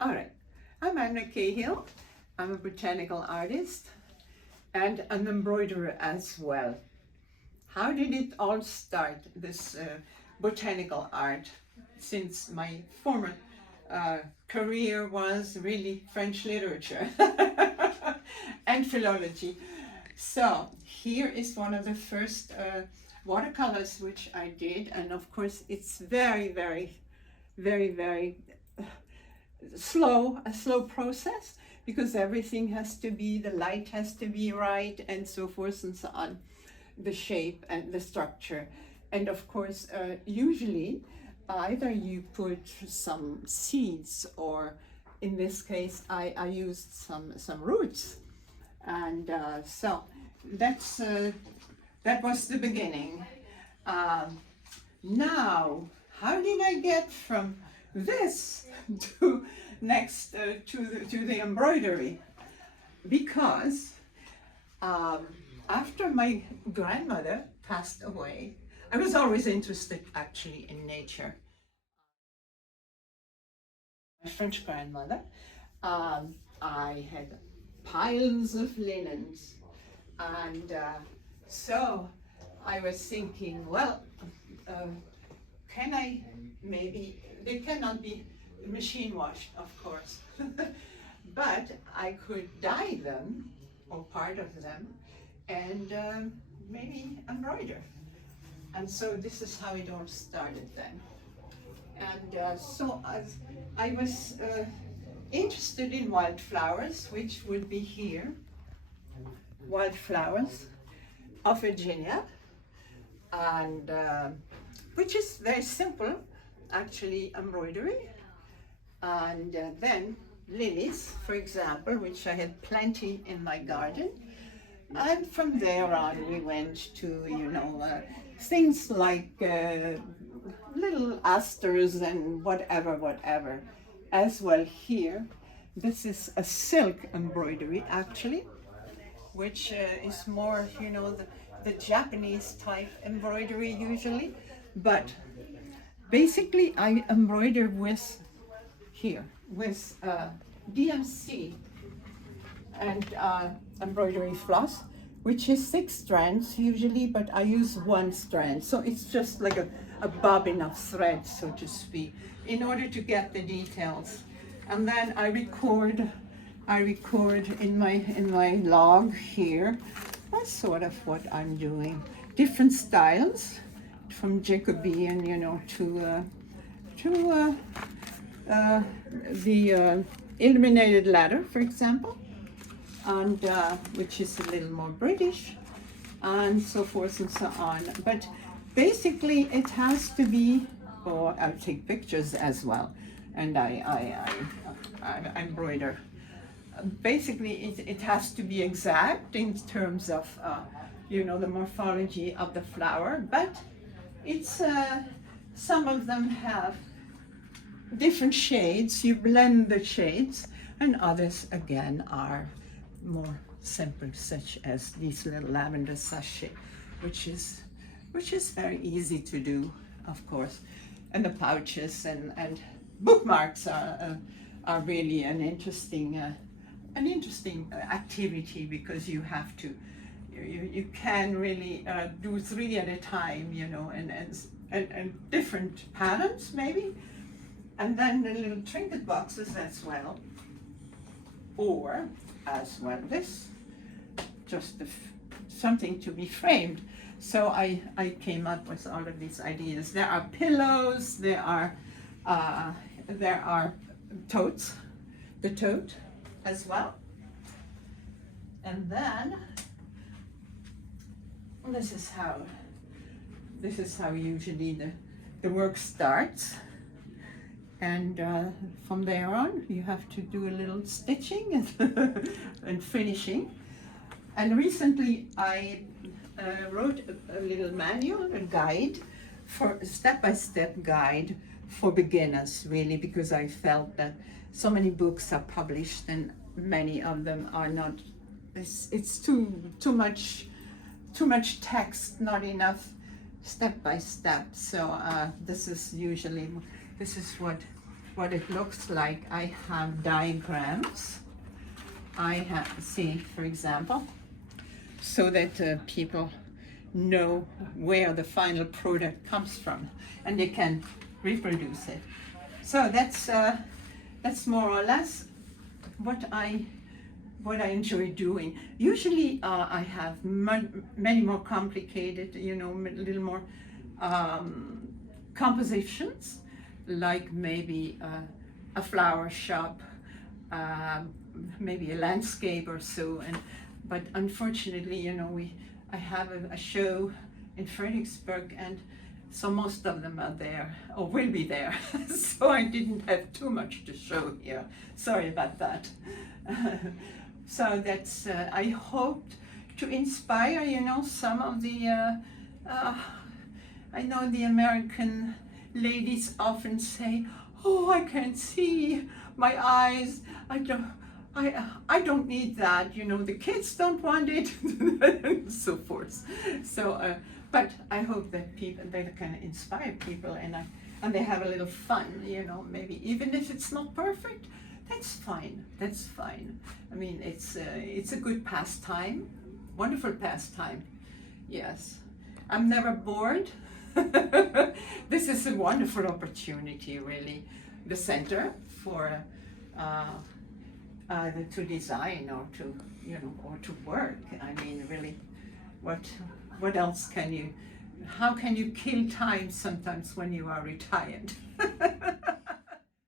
All right, I'm McCahill. I'm a botanical artist and an embroiderer as well. How did it all start, this botanical art, since my former career was really French literature and philology? So here is one of the first watercolors which I did, and of course it's very a slow process, because everything has to be, the light has to be right, and so forth and so on, the shape and the structure. And of course, usually either you put some seeds, or in this case, I used some roots. And so that's that was the beginning. Now, how did I get from this to next to the embroidery? Because after my grandmother passed away, I was always interested actually in nature. My French grandmother, I had piles of linens, and so I was thinking, well, can I maybe, they cannot be machine washed, of course, but I could dye them, or part of them, and maybe embroider. And so this is how it all started then. And so as I was interested in wildflowers, which would be here, wildflowers of Virginia, and which is very simple, actually, embroidery. And then lilies, for example, which I had plenty in my garden. And from there on, we went to, things like little asters and whatever. As well here, this is a silk embroidery, actually, which is more, the Japanese type embroidery usually. But basically, I embroider with DMC and embroidery floss, which is 6 strands usually, but I use 1 strand. So it's just like a bobbin of thread, so to speak, in order to get the details. And then I record in my log here. That's sort of what I'm doing. Different styles, from Jacobean, to the illuminated ladder, for example, and which is a little more British, and so forth and so on. But basically, it has to be, or I'll take pictures as well, and I embroider. Basically, it has to be exact in terms of, the morphology of the flower, but it's, some of them have different shades, you blend the shades, and others again are more simple, such as these little lavender sachet, which is very easy to do, of course. And the pouches and bookmarks are really an interesting activity, because you have to, you can really do 3 at a time, and different patterns maybe. And then the little trinket boxes as well, or as well this, just something to be framed. So I came up with all of these ideas. There are pillows, there are totes, the tote as well. And then this is how usually the work starts. And from there on, you have to do a little stitching and finishing. And recently, I wrote a little manual, a guide, for a step-by-step guide for beginners, really, because I felt that so many books are published and many of them are not. It's too much text, not enough step by step. So this is what it looks like. I have diagrams. I have, see, for example, so that people know where the final product comes from, and they can reproduce it. So that's more or less what I enjoy doing. Usually I have many more complicated, you know, a little more compositions, like maybe a flower shop, maybe a landscape or so. But unfortunately, you know, I have a show in Fredericksburg, and so most of them are there or will be there. So I didn't have too much to show here. Sorry about that. So that's, I hoped to inspire, you know, some of the, I know the American ladies often say, oh, I can't see, my eyes, I don't need that, you know, the kids don't want it, and so forth. So, but I hope that they can inspire people, and they have a little fun, you know, maybe even if it's not perfect, that's fine, that's fine. I mean, it's a good pastime, wonderful pastime, yes. I'm never bored. This is a wonderful opportunity, really. The center for either to design or to, you know, or to work. I mean, really, what else can you, how can you kill time sometimes when you are retired?